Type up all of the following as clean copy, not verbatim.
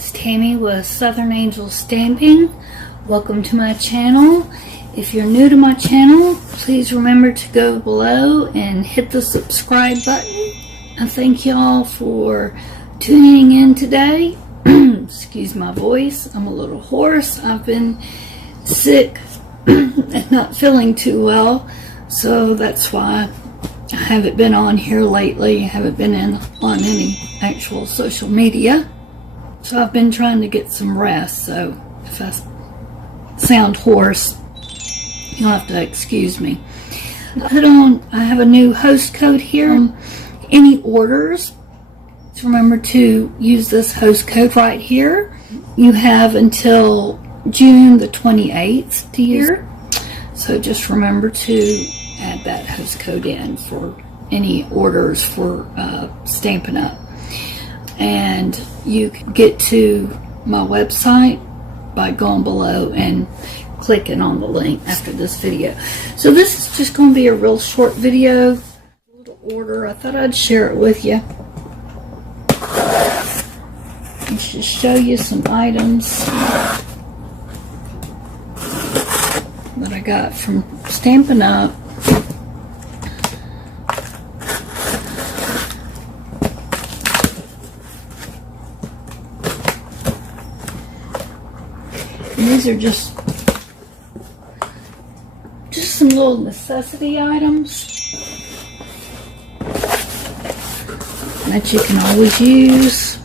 it's Tammy with Southern Angel Stamping. Welcome to my channel. If you're new to my channel, please remember to go below and hit the subscribe button. I thank y'all for tuning in today. Excuse my voice, I'm a little hoarse. I've been sick and not feeling too well, so that's why I haven't been on here lately. I haven't been on any actual social media. So I've been trying to get some rest. So if I sound hoarse, you'll have to excuse me. I have a new host code here. Any orders, remember to use this host code right here. You have until June the 28th to use. So just remember to add that host code in for any orders for Stampin' Up. And you can get to my website by going below and clicking on the link after this video. So this is just going to be a real short video. A little order. I thought I'd share it with you. And just show you some items that I got from Stampin' Up. And these are just some little necessity items that you can always use.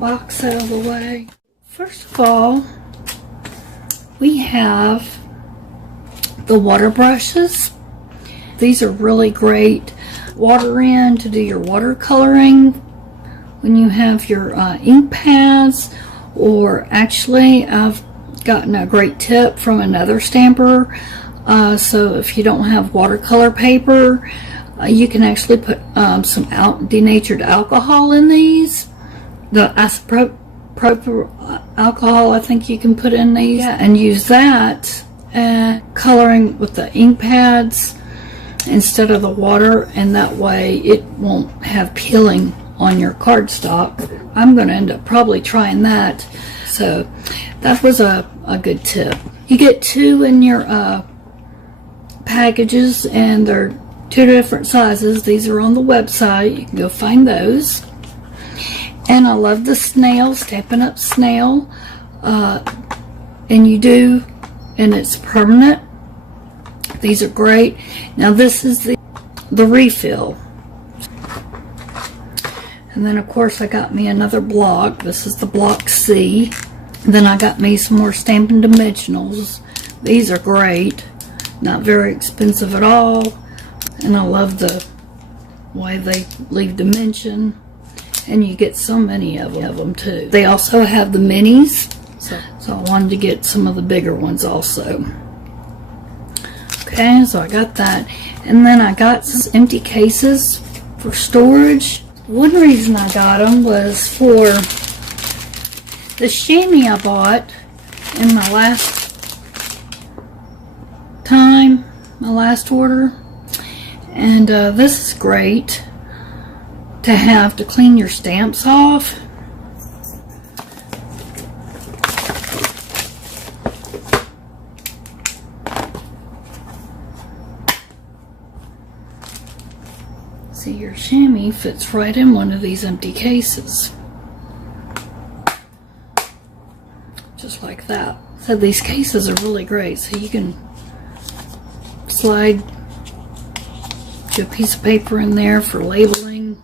Box out of the way. First of all, we have the water brushes. These are really great water in to do your watercoloring when you have your ink pads, or actually I've gotten a great tip from another stamper. So if you don't have watercolor paper, you can actually put some denatured alcohol in these. The isopropyl alcohol, I think you can put in these, and use that coloring with the ink pads instead of the water, and that way it won't have peeling on your cardstock. I'm going to end up probably trying that. So that was a good tip. You get 2 in your packages, and they're 2 different sizes. These are on the website. You can go find those. And I love the snail, Stampin' Up snail. And you do, and it's permanent. These are great. Now this is the refill. And then of course I got me another block. This is the block C. And then I got me some more Stampin' Dimensionals. These are great. Not very expensive at all. And I love the way they leave dimension. And you get so many of them too. They also have the minis, so I wanted to get some of the bigger ones also. Okay, so I got that. And then I got some empty cases for storage. One reason I got them was for the chamois I bought in my last order. And this is great to have to clean your stamps off. See, your chamois fits right in one of these empty cases. Just like that. So these cases are really great. So you can slide your piece of paper in there for labeling.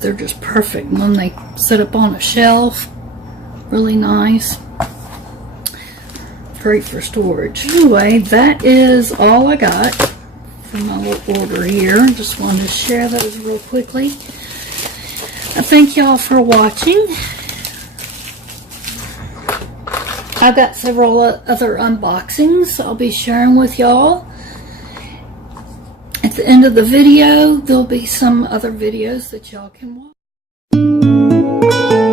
They're just perfect when they sit up on a shelf. Really nice. Great for storage. Anyway, that is all I got from my little order here. Just wanted to share those real quickly. I thank y'all for watching. I've got several other unboxings I'll be sharing with y'all at the the end of the video, there'll be some other videos that y'all can watch.